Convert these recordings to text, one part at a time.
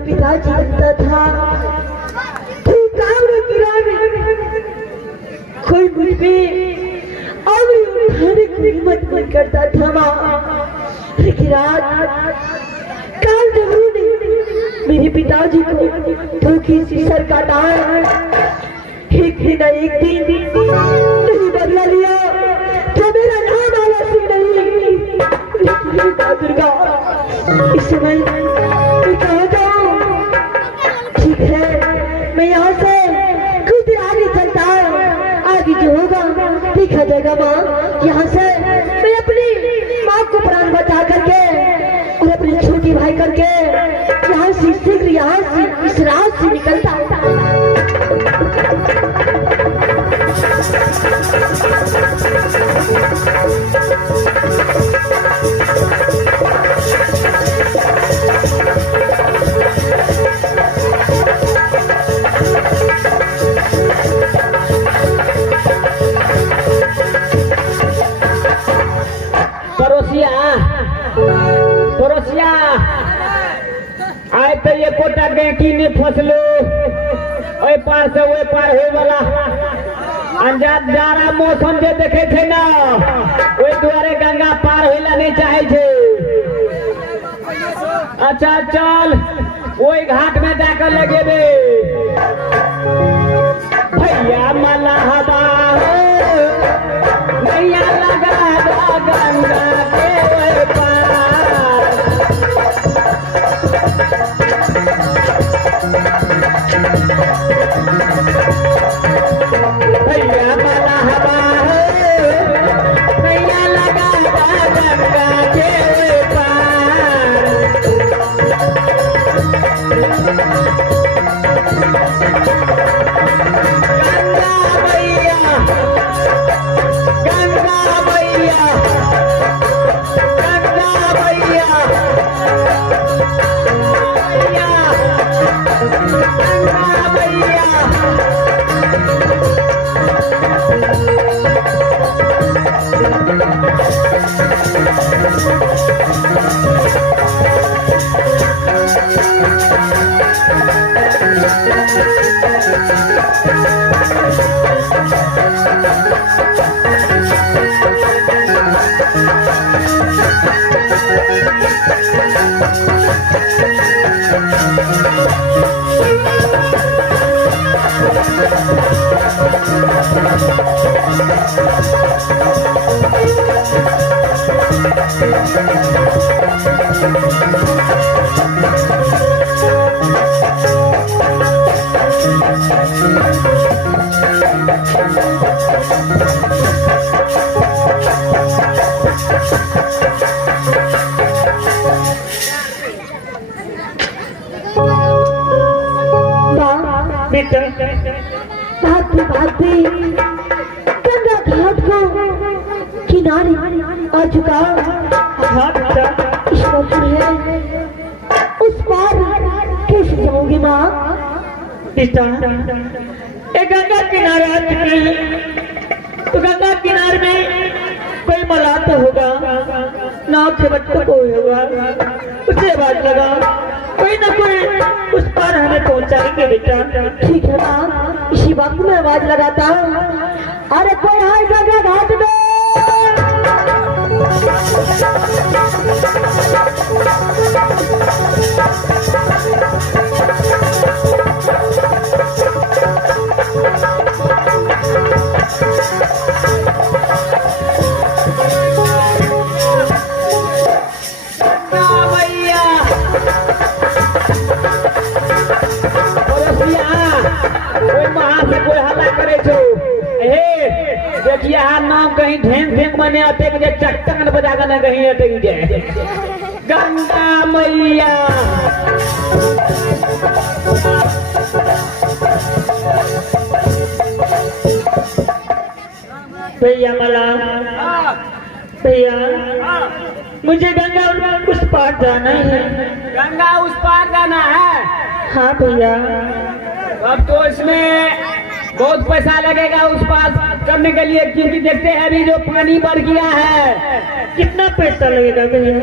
पिताजी बनता था कोई मुझ पे उठाने की हिम्मत नहीं करता था माँ। लेकिन आज काल जरूर ने मेरे पिताजी को धोखे से सर काटा। एक दिन एक दिन नहीं बदला लिया तो मेरा नाम आया से नहीं। दुर्गा इस समय मैं कहाँ जाऊँ? ठीक है मैं यहाँ से कुछ देर आगे चलता हूँ, आगे जो होगा देखा जाएगा माँ। यहाँ से मैं अपनी माँ को प्राण बचा करके और अपने छोटे भाई करके यहाँ से शीघ्र यहाँ से इस रात से निकलता हूँ। आए तो ये कोटा गैकी ने फसलो ओए पार से वो पार हो वाला अंजाद जारा मौसम जे देखे थे ना ओए द्वारे गंगा पार होइला नहीं चाहे थे। अच्छा चल ओए घाट में जाकर लगे बे भैया मला हवा भैया लगा गंगा के ओए पार। भैया मला हवा भैया लगा गंगा के पार। गंगा भैया गंगा भैया भागते भागते गंगा घाट को किनारे आ चुका। इस वक्त है उस पार कैसे जाऊंगी माँ? गंगा किनारे आ चुकी तो गंगा किनारे में कोई मला तो होगा नाव से बच्चों को होगा उसे आवाज लगा कोई ना कोई उस पार हमें पहुंचाएंगे बेटा। ठीक है माँ इसी वक्त में आवाज लगाता हूँ। अरे कोई है गंगा घाट में? पड़ोसिया कोई महा से कोई हल्ला करे छो हे देखिए हां नाम कहीं ढेंग ढेंग बने अटक जे चक्कर बजा के ना कहीं अटक जाए गंगा मैया भैया मला भैया मुझे गंगा उस पार जाना है। गंगा उस पार जाना है। हाँ भैया। अब तो इसमें बहुत पैसा लगेगा उस पार करने के लिए, क्योंकि देखते हैं अभी जो पानी बढ़ गया है। कितना पैसा लगेगा भैया?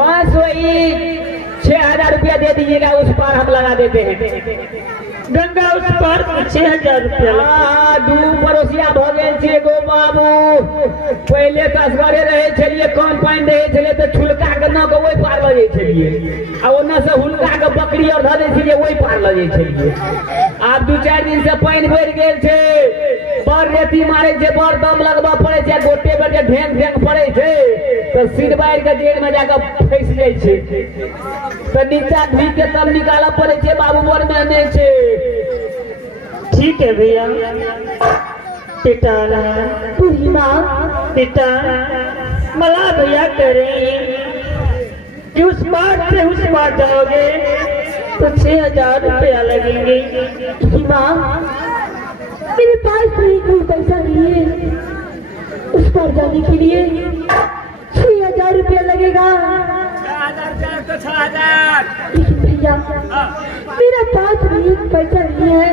बस वही 6,000 रुपया दे दीजिएगा, उस पार हम लगा देते हैं। गंगा उस पार 6,000 रुपया। हाँ, दू पड़ोसिया भ गेल छे गो बाबू। पहले तो असगरे रहे छलिए, कम पानी रहे छले तो छुलका के न के वही पार लगे छलिए, आ ओने से हुलका के बकरी और धरे छलिए वही पार लगे छलिए। आब 2-4 दिन से पानी बढ़ गेल छे, बड़ रेती मारे छे, बड़ दम लगबा पड़े छे, गोटे पर जे ढेंग ढेंग पड़े छे तो सिर बाहर के जेड़ में जाकर फंस जाए छे, तो नीचा धी के तब निकाला पड़े छे बाबू, बड़ मेहनत छे। ठीक है भैया। बेटा पूरी माँ बेटा मला भैया कह रही हैं कि उस पार से उस पार जाओगे तो 6,000 रुपया लगेंगे। माँ मेरे पास नहीं कोई पैसा नहीं है, उस पार जाने के लिए 6,000 रुपया लगेगा। 6,000 लेकिन भैया मेरा पास भी पैसा नहीं है,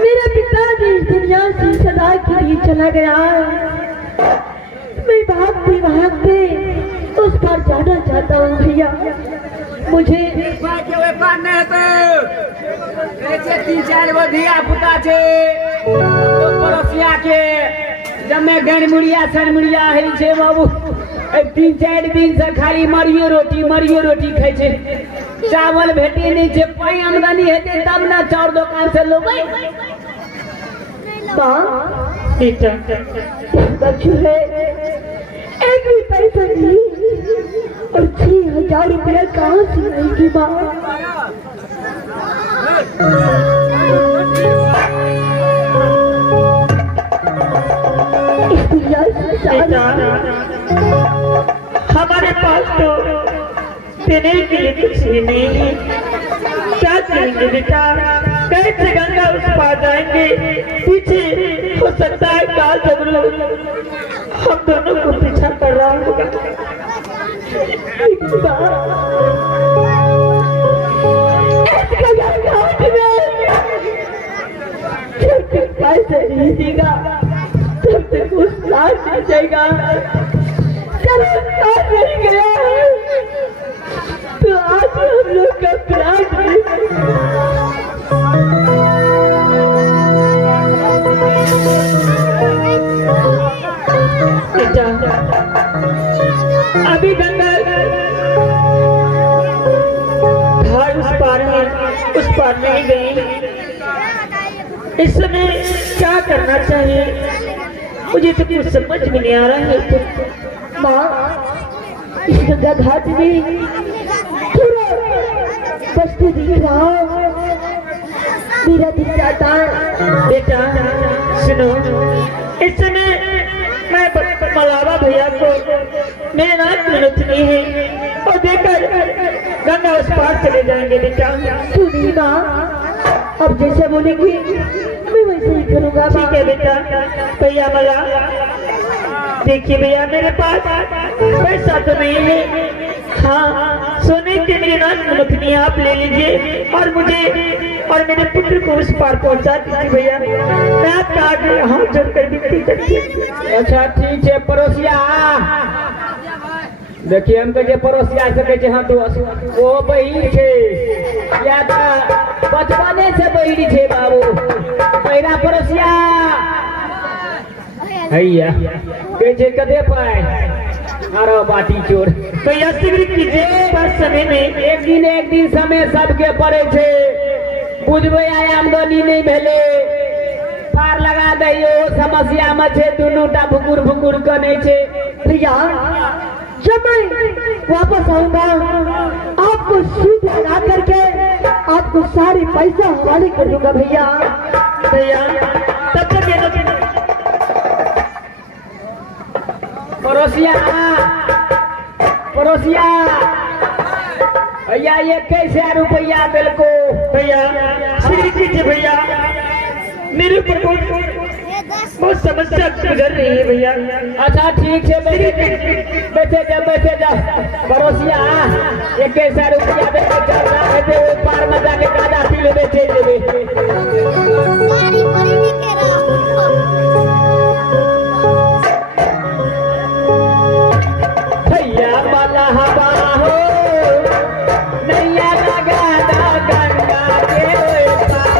मेरा पिताजी इस दुनिया से सदा के लिए चला गया है। मैं भागते उस पार जाना चाहता हूँ भैया। मुझे 3-4 गो धिया पुता छे, पड़ोसिया के जमे गण मुड़िया सन मुड़िया है छे बाबू। 3-4 दिन से खाली मरियो रोटी खाई छे, चावल भेटे नहीं छे। पाई आमदनी हेते तब ना चाउर दुकान से लोगे। माँ बेटा बच्चू है, एक भी पैसा नहीं और 6,000 रुपया कहाँ से आएगी माँ? इस दुनिया से बेटा हमारे पास तो देने के लिए कुछ भी नहीं है, क्या करेंगे बेटा? कैसे गंगा उस पार जाएंगे? पीछे हो सकता है काल जबरू हम दोनों को पीछा कर रहा होगा। पैसे नहीं देगा तब तक उस लाल नहीं जाएगा। जब साथ नहीं गया तो आज हम लोग का प्यार बेटा अभी गंगा घाट उस पार है, उस पार नहीं गई। इस समय क्या करना चाहिए मुझे तो कुछ समझ में नहीं आ रहा है। माँ इस गंगा घाट में पूरा बस्ती दिख रहा है, मेरा दिल चाहता है। बेटा सुनो, इस समय मैं मलावा भैया को मेरे नाम नहीं है और देकर गंगा उस पार चले जाएंगे। बेटा सुनी माँ, अब जैसे बोलेंगे मैं वैसे ही करूँगा। ठीक है बेटा। भैया मला देखिए भैया मेरे पास पैसा तो नहीं है, हाँ सोने के लिए नथनी आप ले लीजिए और मुझे और मेरे पुत्र को उस पार पहुंचा दीजिए भैया। मैं आपका आगे हाथ जोड़कर विनती करती हूँ। अच्छा ठीक है पड़ोसिया, देखिए हमको जे पड़ोसिया सके जे हम तो वो बहिन छे या तो बचपने से बहिनी छे बाबू। पहिला पड़ोसिया हैया के जे कदे पाए अरे बाटी चोर भैया शीघ्र कीजिए, पास समय में एक दिन समय सबके पड़े छे। बुझबे आय आमदनी नहीं भेले पार लगा दियो, समस्या में छे दुनूटा भुकुर भुकुर कने छे। भैया जब मैं वापस आऊंगा आपको सूद लगा करके आपको सारे पैसा हवाले कर दूंगा भैया। भैया तब तक ये लोग पड़ोसिया पड़ोसिया भैया ये कैसे रुपया बिल्को भैया श्री कीजिए भैया, मेरे ऊपर बहुत समस्या गुजर रही है भैया। अच्छा ठीक है बैठे जा पड़ोसिया ये कैसा रुपया बेचे चल रहा है तो वो पार में जाके गाजा पी ले बेचे भैया वाला हवा हो नैया लगा गंगा के पार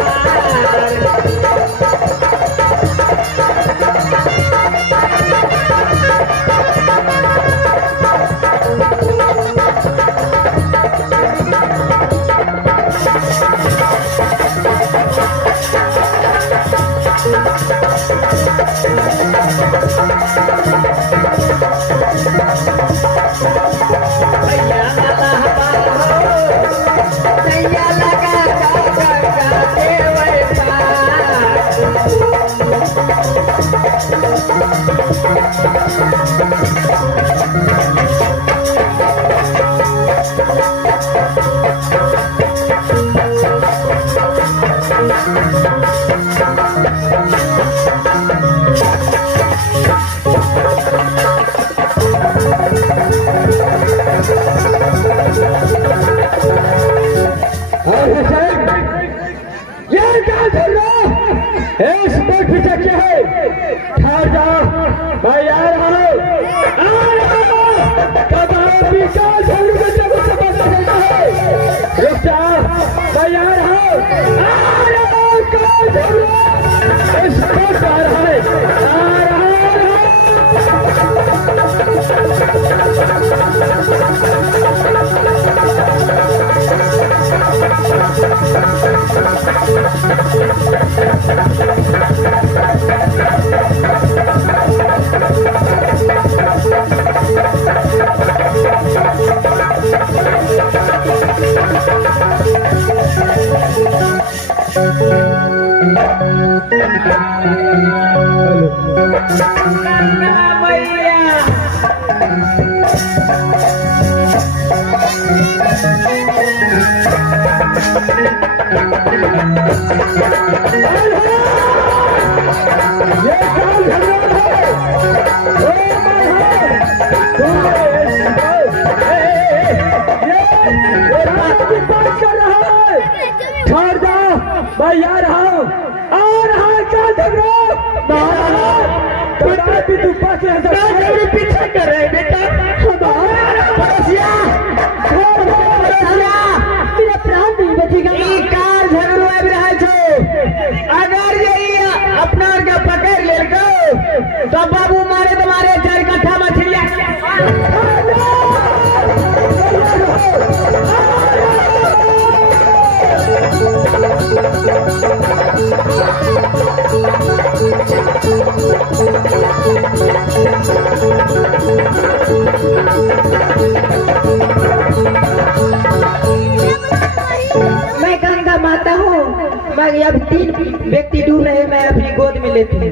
पीछे कर रहे बेटा। मेरा प्राण नहीं बचेगा। अगर यही अपना के पकड़ ले तो बाबू मारे तुम्हारे 4 कट्ठा मछलियां मैं गंगा माता हूँ, मैं अब 3 व्यक्ति डूब रहे, मैं अपनी गोद में लेती हूँ।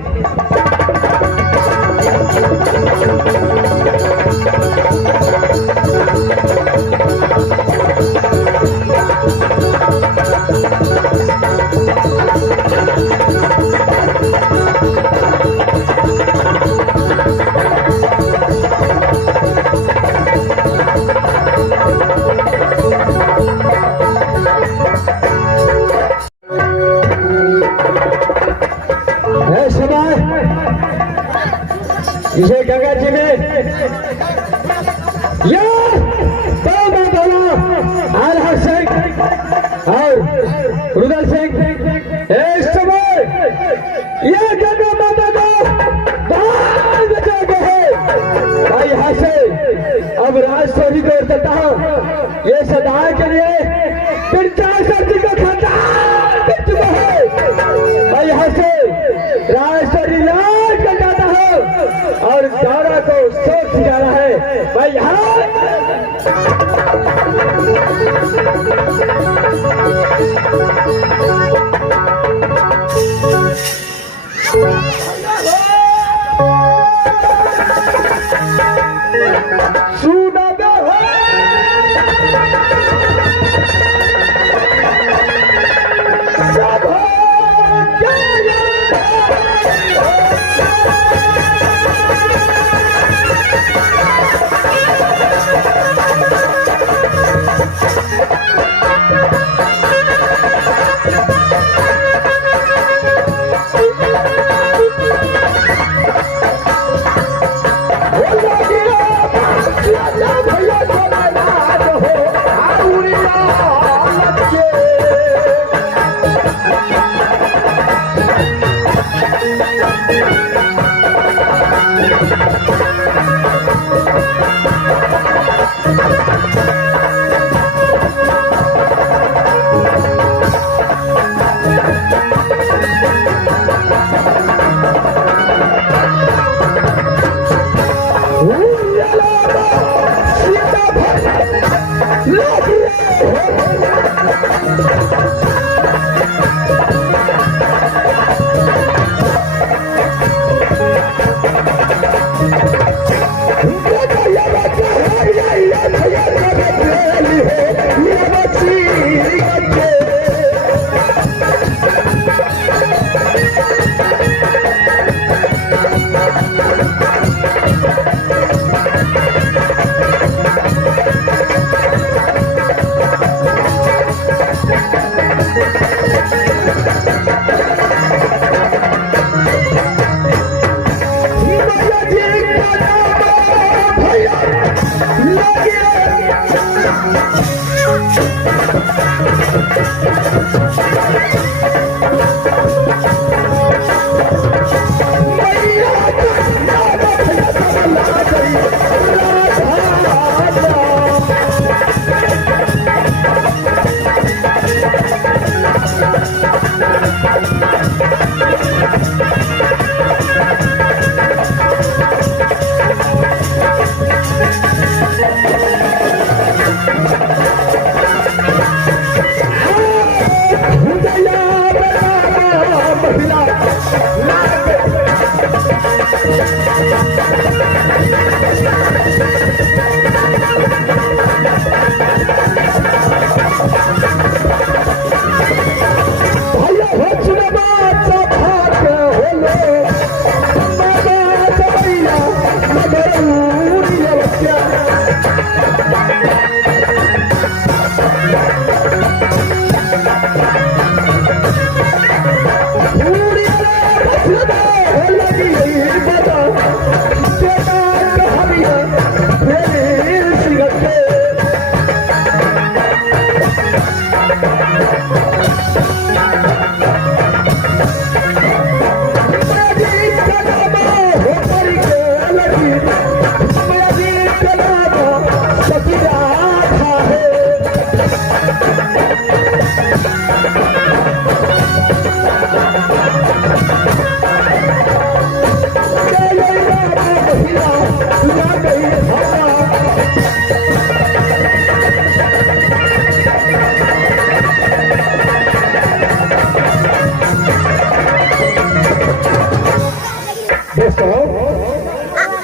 इसे गंगा जी में या तो मौलाना आलहा सिंह और रुदल सिंह इस समय ये गंगा माता को बहुत बचा गए भाई। यहाँ से अब राज चोरी को चलता हूँ, ये सदा के लिए 50 जी का खाता कर चुका है भाई। यहाँ से राज चोरी लाज कर जाता हूँ और दारा को सोच जा रहा है भाई। यहाँ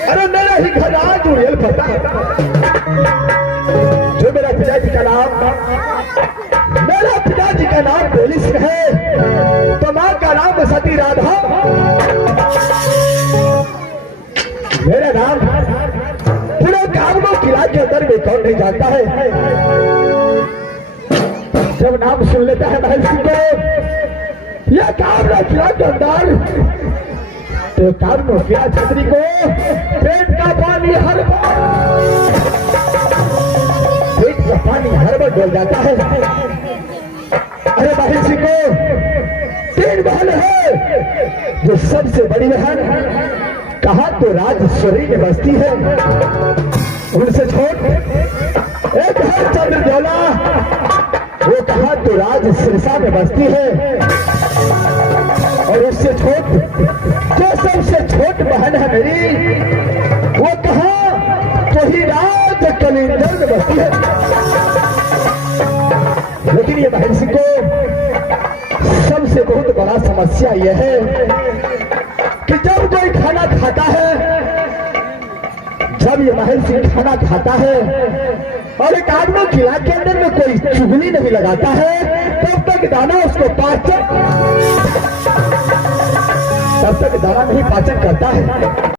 अरे मेरा ही खजान जुड़ेल पता जो मेरा पिताजी का नाम पुलिस है, तो माँ का नाम सती राधा, मेरा नाम पूरे गांव में किला के अंदर में कौन नहीं जानता है। जब नाम सुन लेता है महल सिंह को यह काम ना किला के अंदर, तो काम में किला छतरी को पेट का पानी हर बार डोल जाता है। अरे महल सिंह को 3 बहन है, जो सबसे बड़ी बहन कहा तो राजेश्वरी में बसती है, उनसे छोट एक है चंद्रजोला, वो कहा तो राज सिरसा में बसती है, और उससे छोट जो सबसे छोट बहन है मेरी, वो कहा तो ही राज कलिंदर में बसती है। लेकिन ये महर्षि को सबसे बहुत बड़ा समस्या यह है कि जब कोई खाना खाता है, जब ये महर्षि खाना खाता है और एक आदमी किला के अंदर में कोई चुगली नहीं लगाता है, तब तक दाना उसको पाचन, तब तक दाना नहीं पाचन करता है।